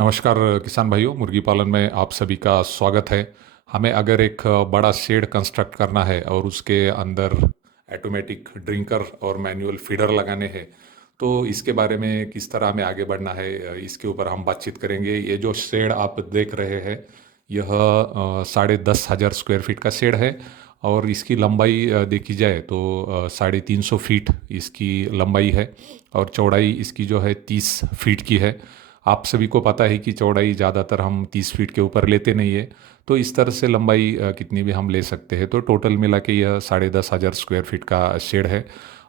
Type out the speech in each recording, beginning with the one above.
नमस्कार किसान भाइयों, मुर्गी पालन में आप सभी का स्वागत है। हमें अगर एक बड़ा शेड कंस्ट्रक्ट करना है और उसके अंदर ऑटोमेटिक ड्रिंकर और मैनुअल फीडर लगाने हैं, तो इसके बारे में किस तरह हमें आगे बढ़ना है, इसके ऊपर हम बातचीत करेंगे। ये जो शेड आप देख रहे हैं, यह 10,500 स्क्वायर फीट का शेड है और इसकी लंबाई देखी जाए तो 350 फीट इसकी लंबाई है और चौड़ाई इसकी जो है 30 फीट की है। आप सभी को पता है कि चौड़ाई ज़्यादातर हम 30 फीट के ऊपर लेते नहीं है, तो इस तरह से लंबाई कितनी भी हम ले सकते हैं। तो टोटल मिला के यह 10,500 स्क्वायर फीट का शेड है।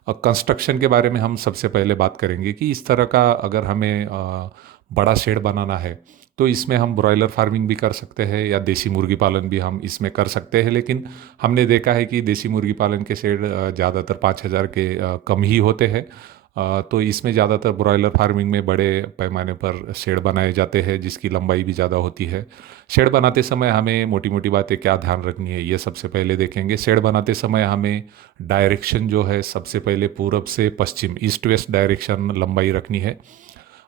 कंस्ट्रक्शन के बारे में हम सबसे पहले बात करेंगे कि इस तरह का अगर हमें बड़ा शेड बनाना है तो इसमें हम ब्रॉयलर फार्मिंग भी कर सकते हैं या देसी मुर्गी पालन भी हम इसमें कर सकते हैं। लेकिन हमने देखा है कि देसी मुर्गी पालन के शेड ज़्यादातर 5,000 के कम ही होते हैं। तो इसमें ज़्यादातर ब्रॉयलर फार्मिंग में बड़े पैमाने पर शेड बनाए जाते हैं जिसकी लंबाई भी ज़्यादा होती है। शेड बनाते समय हमें मोटी मोटी बातें क्या ध्यान रखनी है, ये सबसे पहले देखेंगे। शेड बनाते समय हमें डायरेक्शन जो है सबसे पहले पूरब से पश्चिम, ईस्ट वेस्ट डायरेक्शन लंबाई रखनी है।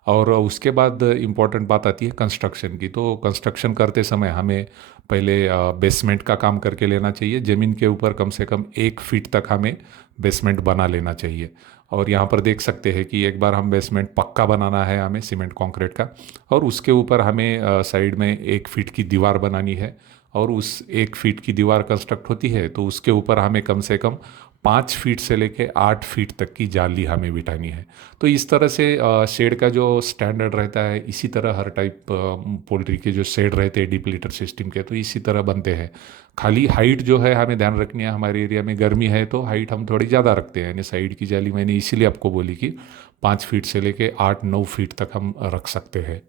और उसके बाद इम्पॉर्टेंट बात आती है कंस्ट्रक्शन की। तो कंस्ट्रक्शन करते समय हमें पहले बेसमेंट का काम करके लेना चाहिए। ज़मीन के ऊपर कम से कम 1 फीट तक हमें बेसमेंट बना लेना चाहिए। और यहाँ पर देख सकते हैं कि एक बार हम बेसमेंट पक्का बनाना है हमें सीमेंट कंक्रीट का, और उसके ऊपर हमें साइड में 1 फीट की दीवार बनानी है। और उस 1 फीट की दीवार कंस्ट्रक्ट होती है तो उसके ऊपर हमें कम से कम 5 फीट से लेके 8 फीट तक की जाली हमें बिठानी है। तो इस तरह से शेड का जो स्टैंडर्ड रहता है, इसी तरह हर टाइप पोल्ट्री के जो शेड रहते हैं डीप लीटर सिस्टम के, तो इसी तरह बनते हैं। खाली हाइट जो है हमें ध्यान रखनी है। हमारे एरिया में गर्मी है तो हाइट हम थोड़ी ज़्यादा रखते हैं, यानी साइड की जाली मैंने इसीलिए आपको बोली कि 5 फीट से लेके 8-9 फीट तक हम रख सकते हैं।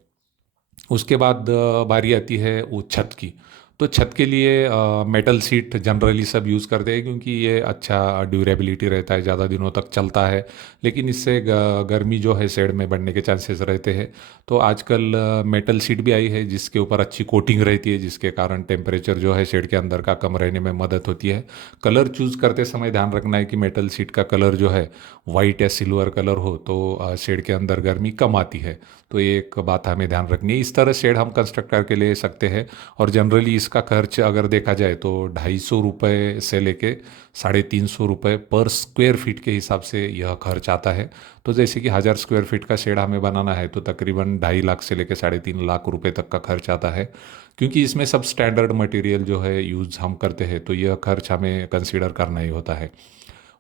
उसके बाद बारी आती है वो छत की। तो छत के लिए मेटल सीट जनरली सब यूज़ करते हैं क्योंकि ये अच्छा ड्यूरेबिलिटी रहता है, ज़्यादा दिनों तक चलता है। लेकिन इससे गर्मी जो है शेड में बढ़ने के चांसेस रहते हैं। तो आजकल मेटल सीट भी आई है जिसके ऊपर अच्छी कोटिंग रहती है, जिसके कारण टेम्परेचर जो है शेड के अंदर का कम रहने में मदद होती है। कलर चूज़ करते समय ध्यान रखना है कि मेटल सीट का कलर जो है वाइट या सिल्वर कलर हो तो शेड के अंदर गर्मी कम आती है। तो ये एक बात हमें ध्यान रखनी है। इस तरह शेड हम कंस्ट्रक्ट करके ले सकते हैं। और जनरली इसका खर्च अगर देखा जाए तो 250 रुपये से लेके 350 रुपये पर स्क्वायर फीट के हिसाब से यह खर्च आता है। तो जैसे कि 1,000 स्क्वायर फीट का शेड हमें बनाना है तो तकरीबन 2.5 लाख से लेके 3.5 लाख रुपये तक का खर्च आता है। क्योंकि इसमें सब स्टैंडर्ड मटेरियल जो है यूज़ हम करते हैं, तो यह खर्च हमें कंसीडर करना ही होता है।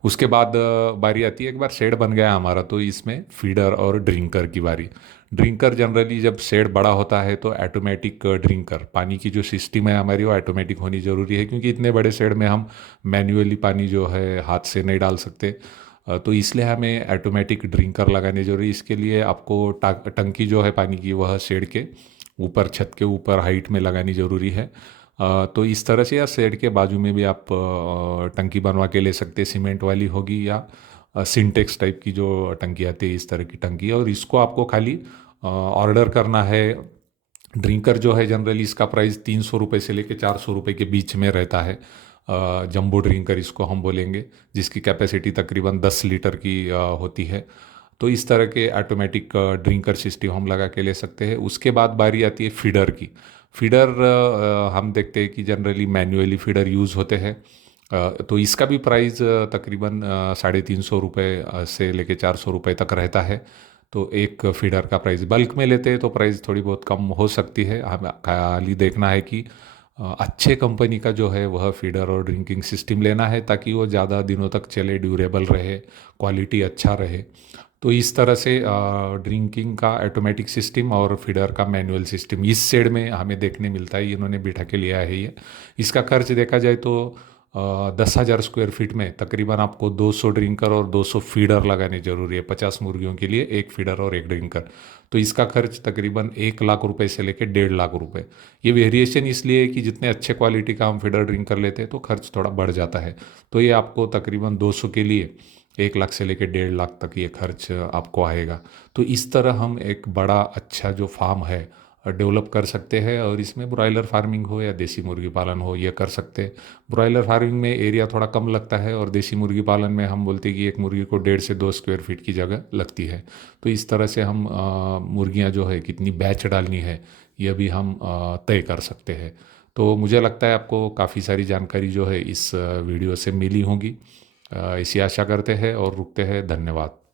उसके बाद बारी आती है, एक बार शेड बन गया हमारा तो इसमें फीडर और ड्रिंकर की बारी। ड्रिंकर जनरली जब शेड बड़ा होता है तो ऑटोमेटिक ड्रिंकर, पानी की जो सिस्टम है हमारी वो ऑटोमेटिक होनी ज़रूरी है, क्योंकि इतने बड़े शेड में हम मैन्युअली पानी जो है हाथ से नहीं डाल सकते। तो इसलिए हमें ऑटोमेटिक ड्रिंकर लगाने जरूरी। इसके लिए आपको टंकी जो है पानी की वह शेड के ऊपर, छत के ऊपर हाइट में लगानी ज़रूरी है। तो इस तरह से या शेड के बाजू में भी आप टंकी बनवा के ले सकते हैं। सीमेंट वाली होगी या सिंटेक्स टाइप की जो टंकी आती है, इस तरह की टंकी। और इसको आपको खाली ऑर्डर करना है। ड्रिंकर जो है जनरली इसका प्राइस 300 रुपये से लेके 400 रुपये के बीच में रहता है। जंबो ड्रिंकर इसको हम बोलेंगे, जिसकी कैपेसिटी तकरीबन 10 लीटर की होती है। तो इस तरह के ऑटोमेटिक ड्रिंकर सिस्टम हम लगा के ले सकते हैं। उसके बाद बारी आती है फीडर की। फीडर हम देखते हैं कि जनरली मैन्युअली फीडर यूज़ होते हैं। तो इसका भी प्राइस तकरीबन 350 रुपये से लेके 400 रुपये तक रहता है। तो एक फीडर का प्राइस बल्क में लेते हैं तो प्राइस थोड़ी बहुत कम हो सकती है। हमें खाली देखना है कि अच्छे कंपनी का जो है वह फीडर और ड्रिंकिंग सिस्टम लेना है, ताकि वो ज़्यादा दिनों तक चले, ड्यूरेबल रहे, क्वालिटी अच्छा रहे। तो इस तरह से ड्रिंकिंग का ऑटोमेटिक सिस्टम और फीडर का मैनुअल सिस्टम इस शेड में हमें देखने मिलता है। इन्होंने बिठा के लिया है ये। इसका खर्च देखा जाए तो 10,000 स्क्वायर फीट में तकरीबन आपको 200 ड्रिंकर और 200 फीडर लगाने जरूरी है। 50 मुर्गियों के लिए एक फीडर और एक ड्रिंकर। तो इसका खर्च तकरीबन 1 लाख रुपए से लेकर 1.5 लाख रुपए। ये वेरिएशन इसलिए है कि जितने अच्छे क्वालिटी का हम फीडर ड्रिंकर लेते हैं तो खर्च थोड़ा बढ़ जाता है। तो ये आपको तकरीबन 200 के लिए 1 लाख से लेकर 1.5 लाख तक ये खर्च आपको आएगा। तो इस तरह हम एक बड़ा अच्छा जो फार्म है डेवलप कर सकते हैं और इसमें ब्रॉयलर फार्मिंग हो या देसी मुर्गी पालन हो ये कर सकते हैं। ब्रॉयलर फार्मिंग में एरिया थोड़ा कम लगता है और देसी मुर्गी पालन में हम बोलते हैं कि एक मुर्गी को 1.5 से 2 स्क्वायर फीट की जगह लगती है। तो इस तरह से हम मुर्गियाँ जो है कितनी बैच डालनी है ये भी हम तय कर सकते हैं। तो मुझे लगता है आपको काफ़ी सारी जानकारी जो है इस वीडियो से मिली होगी। इसी आशा करते हैं और रुकते हैं। धन्यवाद।